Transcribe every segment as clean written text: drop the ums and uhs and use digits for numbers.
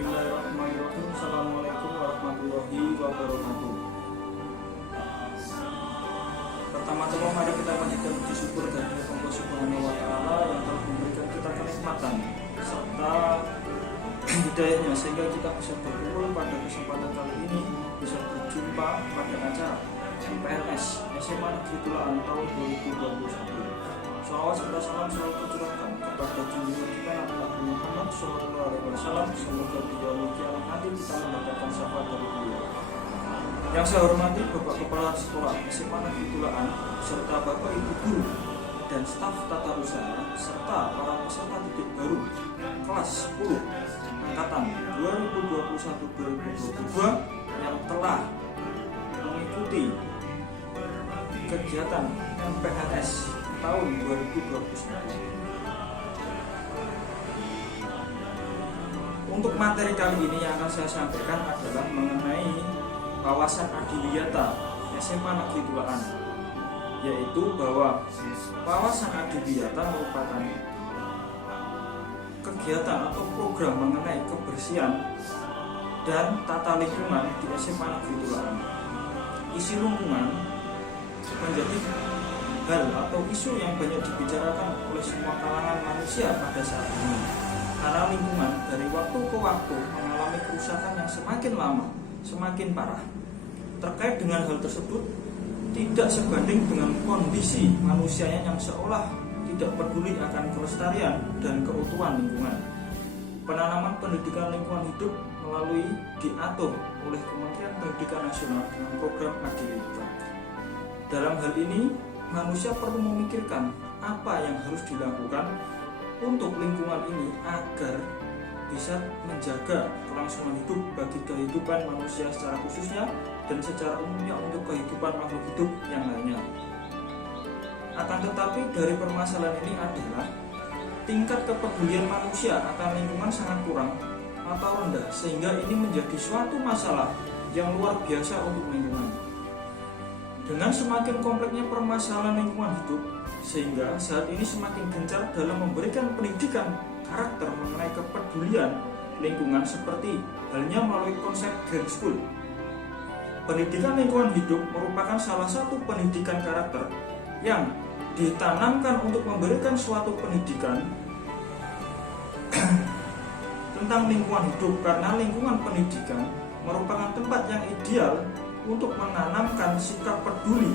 Bismillahirrahmanirrahim. Assalamualaikum warahmatullahi wabarakatuh. Pertama-tama mari kita panjatkan puji syukur kehadirat Allah Subhanahu wa taala yang telah memberikan kita kenikmatan serta hidayahnya sehingga kita bisa berkumpul pada kesempatan kali ini, bisa berjumpa pada acara PLS SMA Negeri Tulaan tahun 2021. Salawat serta salam selalu tercurahkan kepada junjungan kita Nabi Muhammad SAW. Semoga di yaumul kiamat nanti kita mendapatkan syafaat dari beliau. Yang saya hormati Bapak Kepala Sekolah SMA Negeri Tulaan serta Bapak Ibu Guru dan staf tata usaha serta para peserta didik baru kelas 10 angkatan 2021-2022 yang telah mengikuti kegiatan MPLS tahun 2021. Untuk materi kali ini yang akan saya sampaikan adalah mengenai wawasan adiwiyata SMA Negeri Tulaan, yaitu bahwa wawasan adiwiyata merupakan kegiatan atau program mengenai kebersihan dan tata lingkungan di SMA Negeri Tulaan. Isi lingkungan menjadi hal atau isu yang banyak dibicarakan oleh semua kalangan manusia pada saat ini, karena lingkungan dari waktu ke waktu mengalami kerusakan yang semakin lama, semakin parah. Terkait dengan hal tersebut, tidak sebanding dengan kondisi manusianya yang seolah tidak peduli akan kelestarian dan keutuhan lingkungan. Penanaman pendidikan lingkungan hidup melalui diatur oleh Kementerian Pendidikan Nasional dengan program Adiwiyata. Dalam hal ini, manusia perlu memikirkan apa yang harus dilakukan untuk lingkungan ini agar bisa menjaga kelangsungan hidup bagi kehidupan manusia secara khususnya dan secara umumnya untuk kehidupan makhluk hidup yang lainnya. Akan tetapi dari permasalahan ini adalah tingkat kepedulian manusia akan lingkungan sangat kurang atau rendah, sehingga ini menjadi suatu masalah yang luar biasa untuk lingkungan. Dengan semakin kompleksnya permasalahan lingkungan hidup, sehingga saat ini semakin gencar dalam memberikan pendidikan karakter mengenai kepedulian lingkungan seperti halnya melalui konsep Green School. Pendidikan lingkungan hidup merupakan salah satu pendidikan karakter yang ditanamkan untuk memberikan suatu pendidikan tentang lingkungan hidup, karena lingkungan pendidikan merupakan tempat yang ideal untuk menanamkan sikap peduli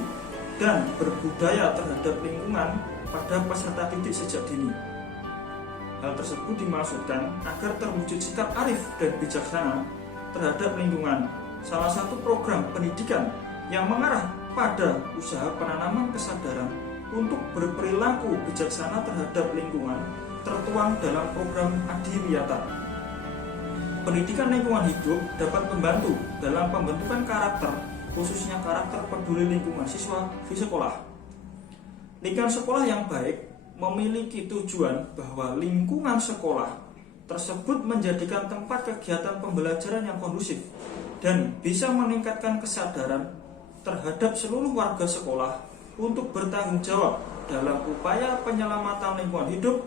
dan berbudaya terhadap lingkungan pada peserta didik sejak dini. Hal tersebut dimaksudkan agar terwujud sikap arif dan bijaksana terhadap lingkungan. Salah satu program pendidikan yang mengarah pada usaha penanaman kesadaran untuk berperilaku bijaksana terhadap lingkungan tertuang dalam program Adiwiyata. Pendidikan lingkungan hidup dapat membantu dalam pembentukan karakter, khususnya karakter peduli lingkungan siswa di sekolah. Lingkungan sekolah yang baik memiliki tujuan bahwa lingkungan sekolah tersebut menjadikan tempat kegiatan pembelajaran yang kondusif dan bisa meningkatkan kesadaran terhadap seluruh warga sekolah untuk bertanggung jawab dalam upaya penyelamatan lingkungan hidup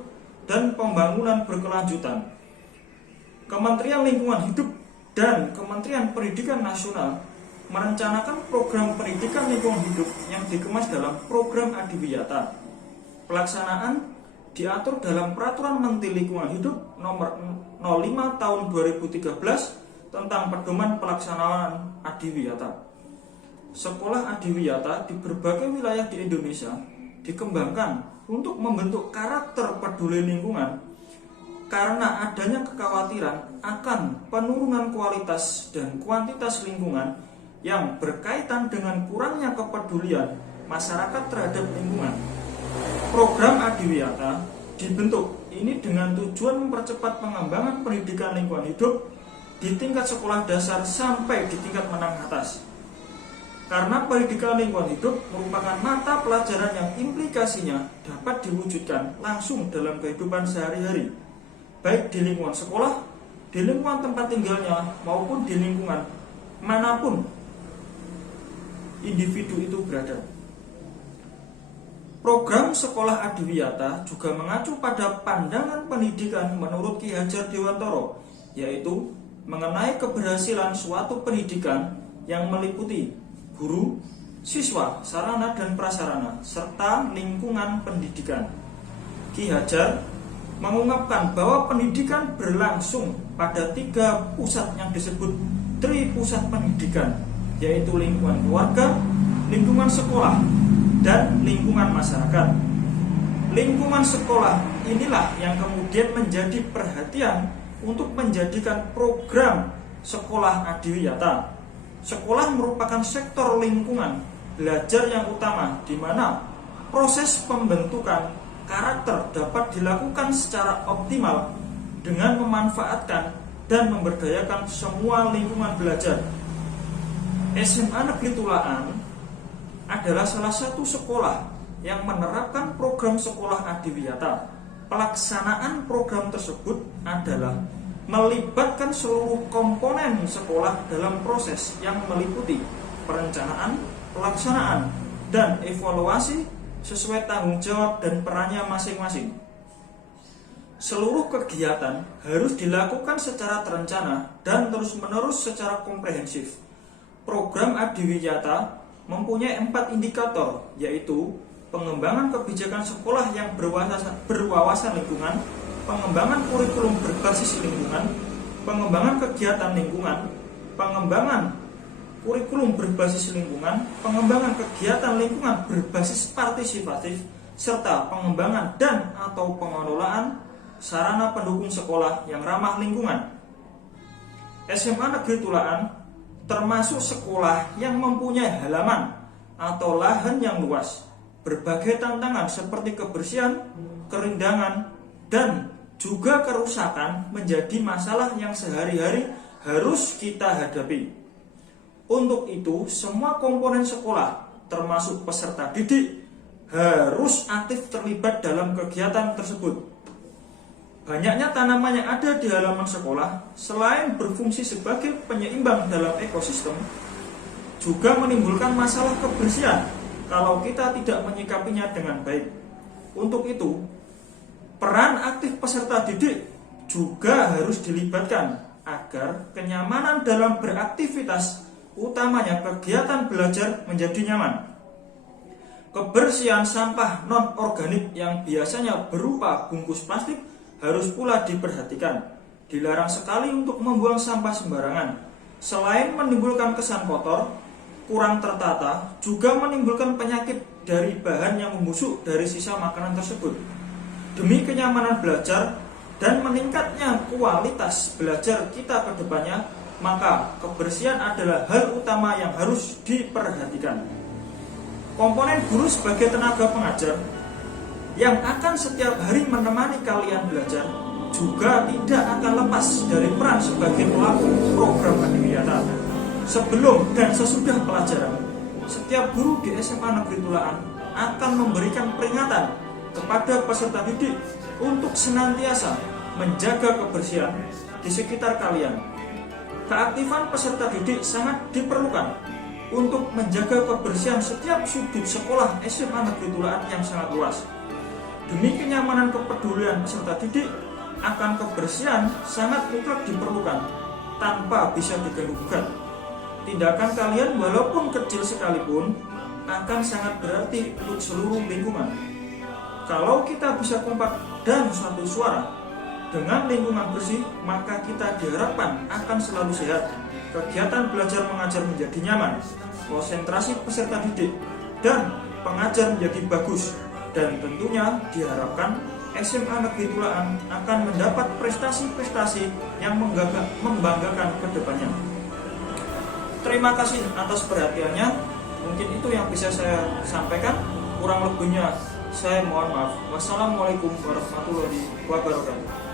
dan pembangunan berkelanjutan. Kementerian Lingkungan Hidup dan Kementerian Pendidikan Nasional merencanakan program pendidikan lingkungan hidup yang dikemas dalam program Adiwiyata. Pelaksanaan diatur dalam Peraturan Menteri Lingkungan Hidup Nomor 05 Tahun 2013 tentang pedoman pelaksanaan Adiwiyata. Sekolah Adiwiyata di berbagai wilayah di Indonesia dikembangkan untuk membentuk karakter peduli lingkungan karena adanya kekhawatiran akan penurunan kualitas dan kuantitas lingkungan yang berkaitan dengan kurangnya kepedulian masyarakat terhadap lingkungan. Program Adiwiyata dibentuk ini dengan tujuan mempercepat pengembangan pendidikan lingkungan hidup di tingkat sekolah dasar sampai di tingkat menengah atas. Karena pendidikan lingkungan hidup merupakan mata pelajaran yang implikasinya dapat diwujudkan langsung dalam kehidupan sehari-hari, baik di lingkungan sekolah, di lingkungan tempat tinggalnya, maupun di lingkungan manapun individu itu berada. Program Sekolah Adiwiyata juga mengacu pada pandangan pendidikan menurut Ki Hajar Dewantara, yaitu mengenai keberhasilan suatu pendidikan yang meliputi guru, siswa, sarana dan prasarana, serta lingkungan pendidikan. Ki Hajar mengungkapkan bahwa pendidikan berlangsung pada 3 pusat yang disebut Tri Pusat Pendidikan, yaitu lingkungan keluarga, lingkungan sekolah, dan lingkungan masyarakat. Lingkungan sekolah inilah yang kemudian menjadi perhatian untuk menjadikan program sekolah adiwiyata. Sekolah merupakan sektor lingkungan belajar yang utama, di mana proses pembentukan karakter dapat dilakukan secara optimal dengan memanfaatkan dan memberdayakan semua lingkungan belajar. SMA Negeri Tulaan adalah salah satu sekolah yang menerapkan program sekolah adiwiyata. Pelaksanaan program tersebut adalah melibatkan seluruh komponen sekolah dalam proses yang meliputi perencanaan, pelaksanaan, dan evaluasi sesuai tanggung jawab dan perannya masing-masing. Seluruh kegiatan harus dilakukan secara terencana dan terus-menerus secara komprehensif. Program adiwiyata mempunyai 4 indikator, yaitu pengembangan kebijakan sekolah yang berwawasan lingkungan, pengembangan kurikulum berbasis lingkungan, pengembangan kegiatan lingkungan, pengembangan kurikulum berbasis lingkungan, pengembangan kegiatan lingkungan berbasis partisipatif, serta pengembangan dan atau pengelolaan sarana pendukung sekolah yang ramah lingkungan. SMA Negeri Tulaan termasuk sekolah yang mempunyai halaman atau lahan yang luas. Berbagai tantangan seperti kebersihan, kerindangan, dan juga kerusakan menjadi masalah yang sehari-hari harus kita hadapi. Untuk itu, semua komponen sekolah, termasuk peserta didik, harus aktif terlibat dalam kegiatan tersebut. Banyaknya tanaman yang ada di halaman sekolah, selain berfungsi sebagai penyeimbang dalam ekosistem, juga menimbulkan masalah kebersihan kalau kita tidak menyikapinya dengan baik. Untuk itu, peran aktif peserta didik juga harus dilibatkan agar kenyamanan dalam beraktivitas, utamanya kegiatan belajar, menjadi nyaman. Kebersihan sampah non-organik yang biasanya berupa bungkus plastik harus pula diperhatikan. Dilarang sekali untuk membuang sampah sembarangan. Selain menimbulkan kesan kotor, kurang tertata, juga menimbulkan penyakit dari bahan yang membusuk dari sisa makanan tersebut. Demi kenyamanan belajar dan meningkatnya kualitas belajar kita ke depannya, maka kebersihan adalah hal utama yang harus diperhatikan. Komponen guru sebagai tenaga pengajar yang akan setiap hari menemani kalian belajar juga tidak akan lepas dari peran sebagai pelaku program adiwiyata. Sebelum dan sesudah pelajaran, setiap guru di SMA Negeri Tulaan akan memberikan peringatan kepada peserta didik untuk senantiasa menjaga kebersihan di sekitar kalian. Keaktifan peserta didik sangat diperlukan untuk menjaga kebersihan setiap sudut sekolah SMA Negeri Tulaan yang sangat luas. Demi kenyamanan kepedulian peserta didik, akan kebersihan sangat mutlak diperlukan tanpa bisa diganggu-gugat. Tindakan kalian walaupun kecil sekalipun akan sangat berarti untuk seluruh lingkungan. Kalau kita bisa kompak dan satu suara dengan lingkungan bersih, maka kita diharapkan akan selalu sehat. Kegiatan belajar mengajar menjadi nyaman, konsentrasi peserta didik dan pengajar menjadi bagus, dan tentunya diharapkan SMA Negeri Tulaan akan mendapat prestasi-prestasi yang membanggakan ke depannya. Terima kasih atas perhatiannya. Mungkin itu yang bisa saya sampaikan. Kurang lebihnya saya mohon maaf. Wassalamualaikum warahmatullahi wabarakatuh.